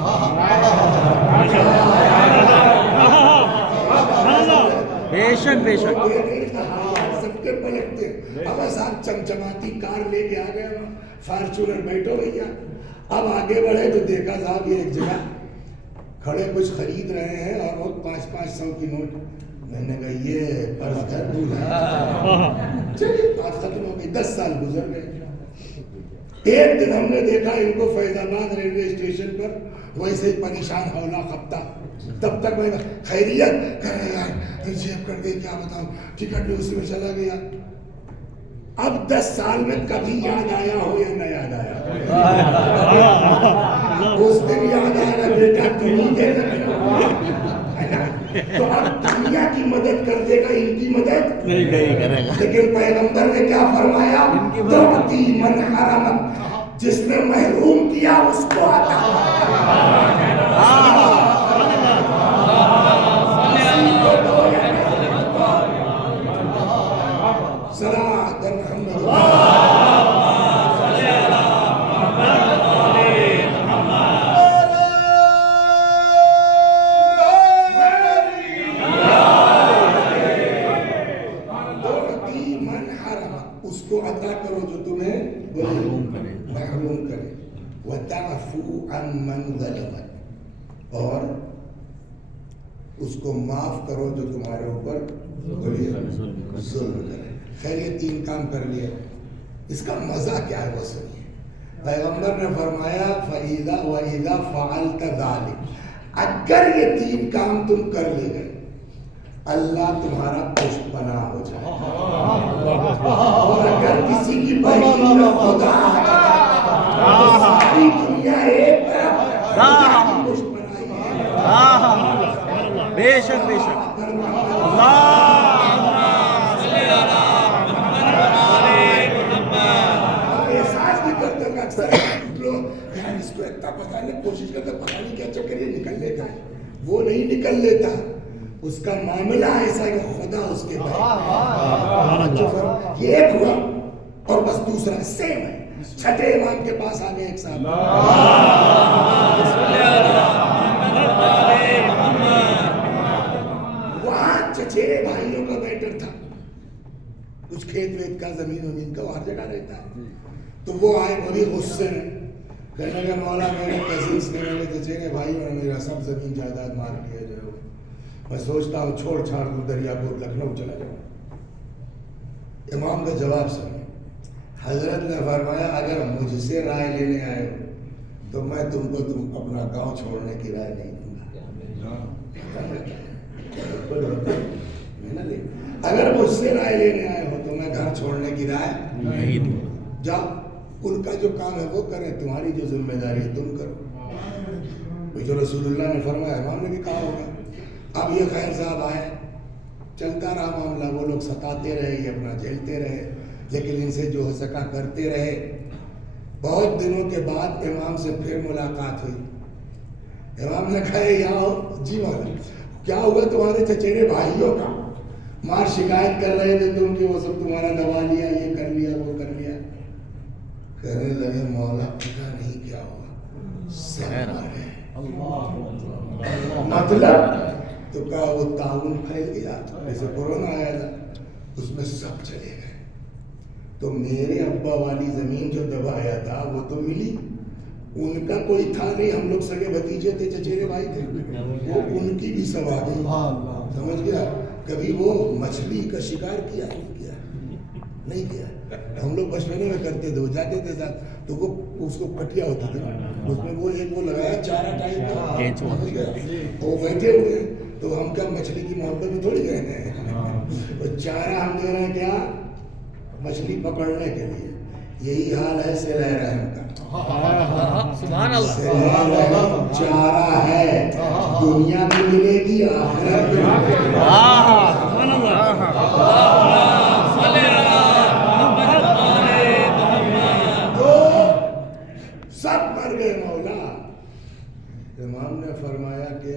بے شک بے شک، سب کے پلٹتے۔ اب صاحب چمچماتی کار لے کے آ گئے، فارچونر بیٹھو بھیا۔ اب آگے بڑھے تو دیکھا صاحب یہ ایک جگہ کھڑے کچھ خرید رہے ہیں اور وہ 500 کی نوٹ۔ میں نے کہا یہ پرس گھر دور ہے، چلیے بات ختم ہو گئی۔ 10 سال گزر گئے۔ ایک دن ہم نے دیکھا ان کو فیض آباد ریلوے اسٹیشن پر ویسے ہی پریشان ہولا خپتا، تب تک میں خیریت کر رہے یار جیب کر گئی، کیا بتاؤں، ٹکٹ بھی اسی میں چلا گیا۔ اب 10 سال میں کبھی یاد آیا ہو یا نہ یاد آیا، اس دن یاد آیا بیٹا تم ہی دے رکھنا، تو اب دنیا کی مدد کر دے گا، ان کی مدد نہیں کرے گا۔ لیکن پیغمبر نے کیا فرمایا، تُعْطِي مَنْ حَرَمَكَ، جس نے محروم کیا اس کو عطا اس کو عطا کرو جو تمہیں محروم کرے وَتَعْفُوا عَنْ مَنْ ظَلَمَكَ اور اس کو معاف کرو جو تمہارے اوپر ظلم کرے. خیر یہ 3 کام کر لیا. اس کا مزہ کیا ہے وہ سنیے. پیغمبر نے فرمایا فَإِذَا وَإِذَا فَعَلْتَ ذَلِكَ اگر یہ 3 کام تم کر لے گئے اللہ تمہارا پشت پناہ ہو جائے. اور اگر کسی کی بہتی میں خدا ساری دنیا ایک طرف پشت پناہی ہے. بے شک بے شک. احساس بھی کرتے ہیں اکثر لوگ یار اس کو اتنا پتہ نہیں کوشش کرتے پتہ نہیں کیا چکر یہ نکل لیتا ہے. وہ نہیں نکل لیتا. اس کا معاملہ ایسا ہے کہ خدا اس کے بعد یہ ایک ہوا اور بس دوسرا سیم ہے. چھٹے امام کے پاس آ گئے ایک صاحب وہاں چچیرے بھائیوں کا بیٹر تھا. کچھ کھیت ویت کا زمین کا ہر جگہ رہتا ہے. تو وہ آئے بڑی غصے میں کہنے لگے مولا میرے کزنس نے میرے چچیرے بھائیوں نے میرا سب زمین جائیداد مار لیا جو ہے میں سوچتا ہوں چھوڑ چھاڑ دوں دریا پور لکھنؤ چلا جاؤں. امام کا جواب سنیں. حضرت نے فرمایا اگر مجھ سے رائے لینے آئے ہو تو میں تم کو اپنا گاؤں چھوڑنے کی رائے نہیں دوں گا. اگر مجھ سے رائے لینے آئے ہو تو میں گھر چھوڑنے کی رائے نہیں دوں گا. جاؤ ان کا جو کام ہے وہ کریں تمہاری جو ذمہ داری ہے تم کرو. جو رسول اللہ نے فرمایا امام نے بھی کہا ہوگا. اب یہ خیر صاحب آئے چلتا رہا معاملہ. وہ لوگ ستاتے رہے یہ اپنا جھیلتے رہے لیکن ان سے جو ہو سکا کرتے رہے. بہت دنوں کے بعد امام سے پھر ملاقات ہوئی. امام نے کہا یہاں ہو جی مولا کیا ہوا تمہارے چچیرے بھائیوں کا مار شکایت کر رہے تھے تم کہ وہ سب تمہارا دبا لیا یہ کر لیا وہ کر لیا. کہنے لگے مولا پتہ نہیں کیا ہوا مطلب تو کہا وہ تعاون پھیل گیا جیسے کورونا آیا تھا اس میں سب چلے گئے. تو میرے ابا والی زمین جو دبایا تھا وہ تو ملی. ان کا کوئی تھا نہیں. ہم لوگ سگے بھتیجے تھے چچیرے بھائی تھے وہ ان کی بھی سب آ گئی. سمجھ گیا. کبھی وہ مچھلی کا شکار کیا نہیں کیا. ہم لوگ بچپنے میں کرتے تھے وہ جاتے تھے ساتھ تو وہ اس کو پٹیا ہوتا تھا اس میں وہ ایک وہ لگایا چارہ ٹائپ کا وہ بیٹھے ہوئے تو ہم کیا مچھلی کی محبت میں تھوڑی گئے ہیں. وہ چارہ ہم دے رہے ہیں کیا مچھلی پکڑنے کے لیے. یہی حال ہے صلہ رحم کا. سبحان اللہ. صلہ رحم چارہ ہے دنیا میں ملے گی آخرت میں. سبحان اللہ. سب مر گئے مولا. امام نے فرمایا کہ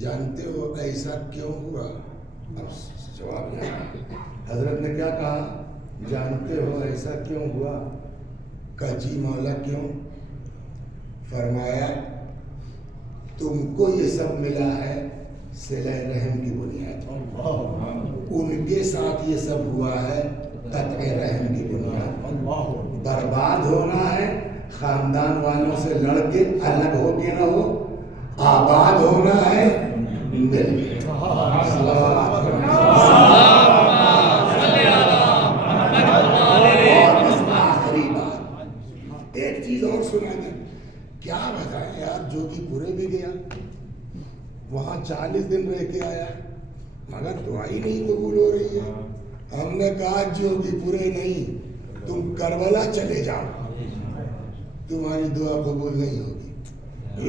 جانتے ہو ایسا کیوں ہوا. اب جواب نہیں. حضرت نے کیا کہا جانتے ہو ایسا کیوں ہوا. کہا جی مولا کیوں. فرمایا تم کو یہ سب ملا ہے صلہ رحم کی بنیاد ان کے ساتھ یہ سب ہوا ہے قطع رحم کی بنیاد. برباد ہونا ہے خاندان والوں سے لڑ کے الگ ہو کے رہو. آباد ہونا ہے مل کے. آخری بات ایک چیز اور سنا دیں. کیا بتائیں یار جوگی پورے بھی گیا وہاں 40 دن رہ کے آیا مگر دعائی نہیں قبول ہو رہی ہے. ہم نے کہا جوگی پورے نہیں تم کربلا چلے جاؤ تمہاری دعا قبول نہیں ہوگی.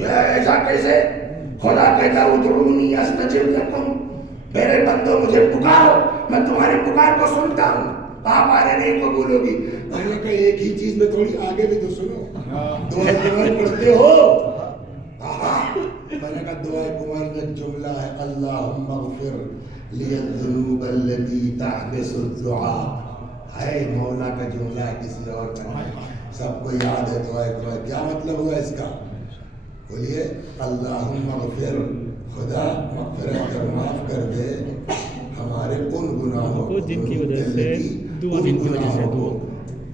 ایسا کیسے. خدا کہتا ادعونی استجب لکم میرے بندو مجھے پکارو میں تمہاری پکار کو سنتا ہوں. آپ آرے نہیں قبول ہوگی. میں نے کہا ایک ہی چیز میں تھوڑی آگے بھی تو سنو. دعائے قمر پڑھتے ہو؟ میں نے کہا دعائے قمر میں ایک جملہ ہے اللہم اغفر لی الذنوب التي تحبس الدعاء. ہے مولا کا جملہ ہے, کسی اور کا نہیں. سب کو یاد ہے دعائے قمر. کیا مطلب ہوا اس کا؟ بولیے اللہم اغفر, خدا مغفرت کر, معاف کر دے ہمارے ان گناہوں کو جن کی وجہ سے دعا جن کی وجہ سے دعا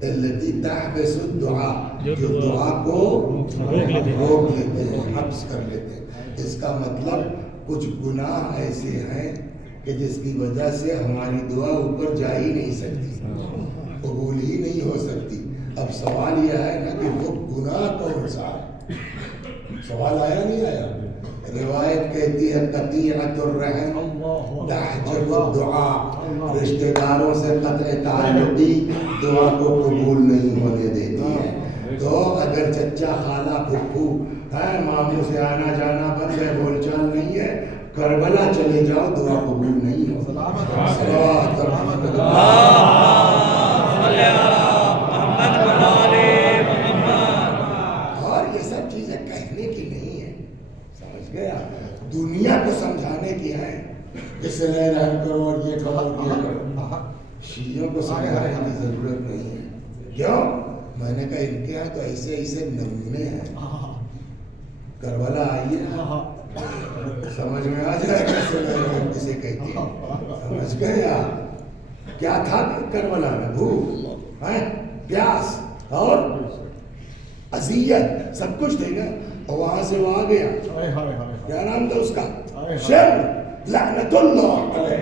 التي تحبس الدعاء, جو دعا کو روک لیتے ہیں, حبس کر لیتے ہیں. اس کا مطلب کچھ گناہ ایسے ہیں کہ جس کی وجہ سے ہماری دعا اوپر جا ہی نہیں سکتی, قبول ہی نہیں ہو سکتی. اب سوال یہ ہے نا کہ وہ گناہ کون سا ہے؟ سوال آیا نہیں آیا؟ روایت کہتی ہے قطیعۃ الرحم تحجب الدعاء, رشتہ داروں سے قطع تعلقی دعا کو قبول نہیں ہونے دیتی ہے. تو اگر چچا خالہ پھپھو ہے, ماموں سے آنا جانا بند ہے, بول چال نہیں ہے, کربلا چلے جاؤ دعا قبول نہیں ہو. اور یہ سب چیزیں کہنے کی نہیں ہے, سمجھ گیا؟ دنیا کو سمجھانے کی ہے کہ صلہ رحم کرو اور یہ کرو اور یہ کرو. شیعوں کو سمجھانے کی ضرورت نہیں ہے. کیوں؟ میں نے کہا ان کے یہاں تو ایسے ایسے نمونے ہیں. کربلا آئیے نا, سمجھ میں آ جائے گا صلہ رحم کسے کہتی ہے. سمجھ گیا؟ کیا تھا کربلا میں؟ بھوک, پیاس اور اذیت, سب کچھ تھے نا. اور وہاں سے وہ آ گیا, کیا نام تھا اس کا؟ شر لعنت اللہ علیہ.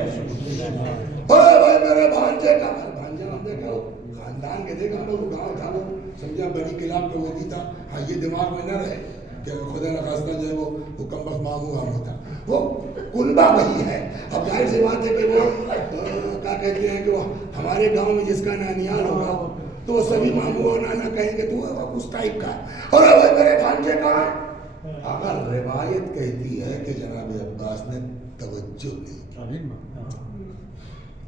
ارے بھائی میرے بھانجے کا, بھانجے ہم نے کہا خاندان کے دیکھا ہم لوگ, گاؤں تھا وہ, سمجھا بنی کلاب کا وہ بھی تھا. ہاں یہ دماغ میں نہ رہے کہ خدا نخواستہ جو ہے وہ کم بخت ماموں ہم ہوتا, وہ کنبہ وہی ہے. اب ظاہر سی بات ہے کہ وہ کیا کہتے ہیں کہ وہ ہمارے گاؤں میں جس کا نانیال ہوگا تو وہ سبھی ماموں اور نانا کہیں گے تو وہ اس ٹائپ کا ہے. اور اب میرے بھانجے کا ہے. اگر روایت کہتی ہے کہ جناب عباس نے توجہ نہیں,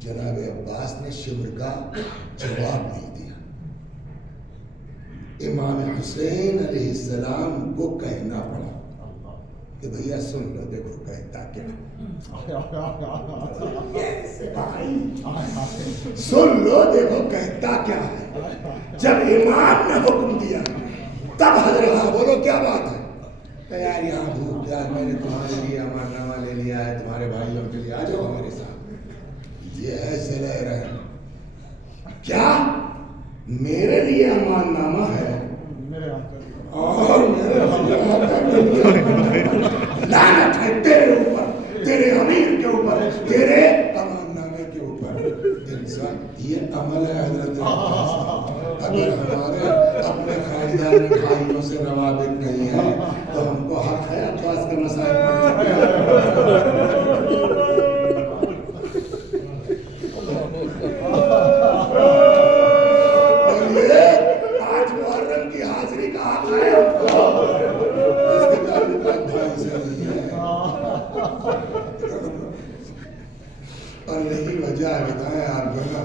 جناب عباس نے شمر کا جواب نہیں دیا. امام حسین علیہ السلام کو کہنا پڑا کہ بھیا سن لو, دیکھو کہتا کیا, سن لو دیکھو کہتا کیا ہے. جب امام نے حکم دیا تب حضرت بولو کیا بات ہے. کہ یار یہاں بھوک, یار میں نے تمہارے لیے امان نامہ لے لیا ہے, تمہارے بھائیوں کے لیے, آ جاؤ ہمارے ساتھ. یہ ہے صلہ رحم. کیا میرے لیے امان نامہ ہے اور میرے لعنت ہے تیرے اوپر, تیرے امیر کے اوپر, تیرے امان نامے کے اوپر. انسان یہ عمل ہے حضرت. اگر ہمارے اپنے خاندان بھائیوں سے روابط نہیں ہے تو ہم کو حق ہے عباس کے مسائل آج محرم کی حاضری کا حق ہے ہم کو, اس کے تعلقات بھائی سے نہیں ہے. اور یہی وجہ ہے, بتائیں آپ کو نا,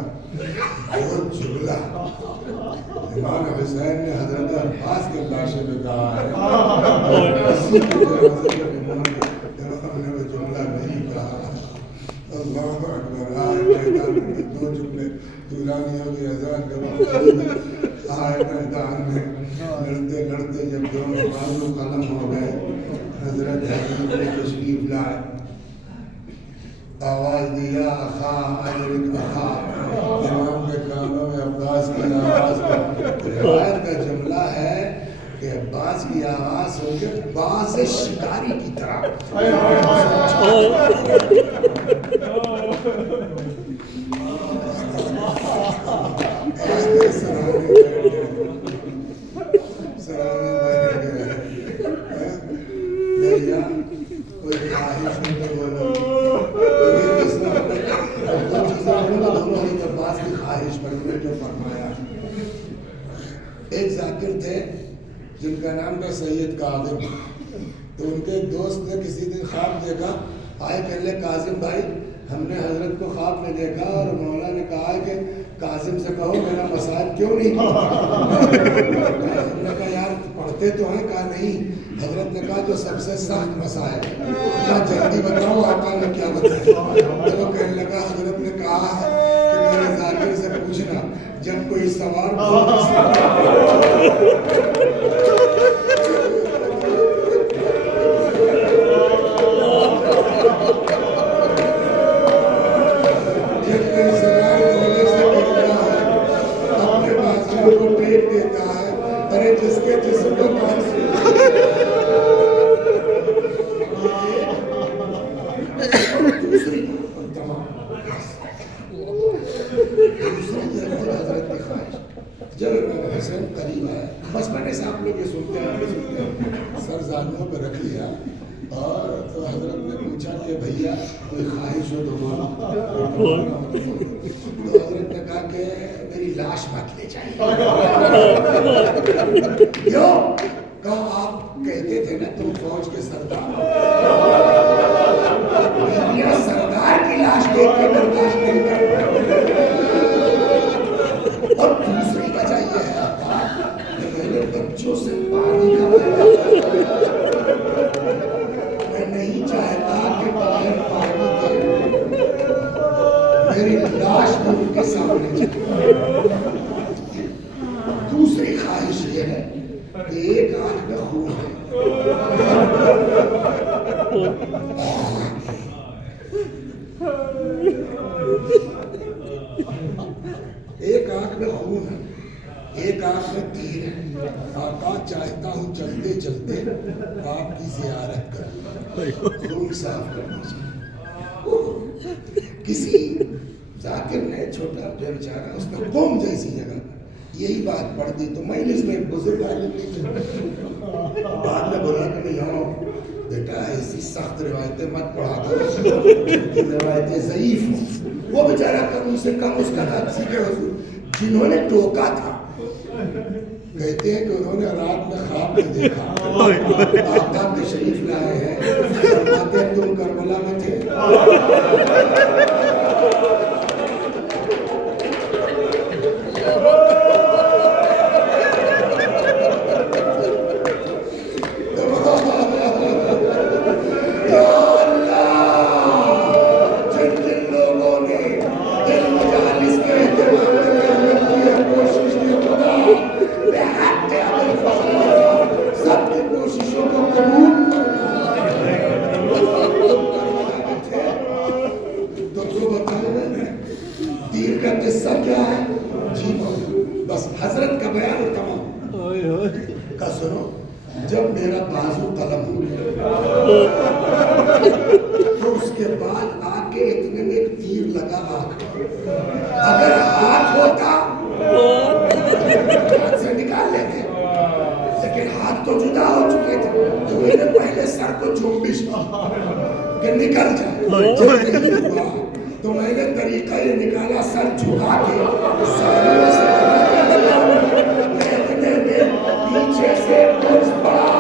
وہ جملہ امام حسین نے حضرت عباس کے لاشے میں کہا ہے, امام نے وہ جملہ نہیں کہا. اللہ اکبر. میدان میں دو جملے طولانیوں کی اذان کے وقت آئے میدان میں, لڑتے لڑتے جب دونوں بازو قلم ہو گئے, حضرت حبیب نے تشریف لائے, آواز دیا اخا ادرک اخا. امام کے کانوں میں عباس کی آواز پر. روایت کا جملہ ہے کہ عباس کی آواز ہو کے باز شکاری کی طرح. کوئی خواہش نہیں بولو, عباس کی خواہش پر جو فرمایا. ایک ذاکر تھے جن کا نام تھا سید کاظم, تو ان کے ایک دوست نے کسی دن خواب دیکھا آئے کہنے کاظم بھائی ہم نے حضرت کو خواب میں دیکھا اور مولا نے کہا ہے کہ کاظم سے کہو میرا مسائل کیوں نہیں کاظم نے کہا یار پڑھتے تو ہیں، کہا نہیں، حضرت نے کہا جو سب سے سخت مسائل، کہا جلدی بتاؤ آقا نے کیا بتایا؟ تو وہ کہنے لگا حضرت نے کہا ہے کہ میرے ذاکر سے پوچھنا جب کوئی سوال جس کے جسم کو دوسری حضرت کی خواہش جب امام حسین قریب آیا، بس میں نے آپ لوگ یہ سنتے ہیں سر زانوں پہ رکھ لیا اور تو حضرت نے پوچھا کہ بھیا کوئی خواہش ہو تمہاری؟ تو حضرت نے کہا کہ میری لاش مت لے جائیے۔ کیوں؟ کہا آپ کہتے تھے نا تم فوج کے سردار ہو، سردار کی لاش دیکھ کے برداشت نہیں کرتا۔ اور دوسری وجہ یہ ہے کہ میرے بچوں سے پانی کا میں نہیں چاہتا کہ بغیر پانی کے میری لاش بھی ان کے سامنے چلے۔ دوسری خواہش یہ ہے کہ ایک آنکھ میں خون ہے، ایک آنکھ میں خون ہے، ایک آنکھ میں تیر ہے۔ آقا چاہتا ہوں چلتے چلتے آپ کی زیارت کروں، خون صاف کرنا چاہیے۔ کسی ذاکر نے چھوٹا جو بیچارہ اس نے قوم جیسی جگہ یہی بات پڑھ دی تو مجلس میں ایک بزرگ عالم نے بعد میں بولا کہ نہیں ہو بیٹا ایسی سخت روایتیں مت پڑھا کرو، روایتیں ضعیف ہوں۔ وہ بیچارہ کم سے کم اس کا نام سیکھے حضور جنہوں نے ٹوکا تھا، کہتے ہیں کہ انہوں نے رات میں خواب میں دیکھا آقا تشریف لائے ہیں، فرماتے ہیں تم کربلا میں تھے۔ جب میرا بازو قلم ہو تو اس کے بعد آ کے اتنے میں ایک تیر لگا آنکھ، اگر ہاتھ ہوتا ہاتھ سے نکال لیتے، لیکن ہاتھ تو جدا ہو چکے تھے تو میں نے پہلے سر کو جنبش کی کہ نکل جائے، جب نہیں ہوا تو میں نے طریقہ یہ نکالا سر جھکا کے سائیوں سے اتنے میں پیچھے سے کچھ پڑا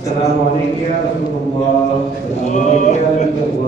السلام علیکم یا رسول اللہ، السلام علیکم یا رسول اللہ۔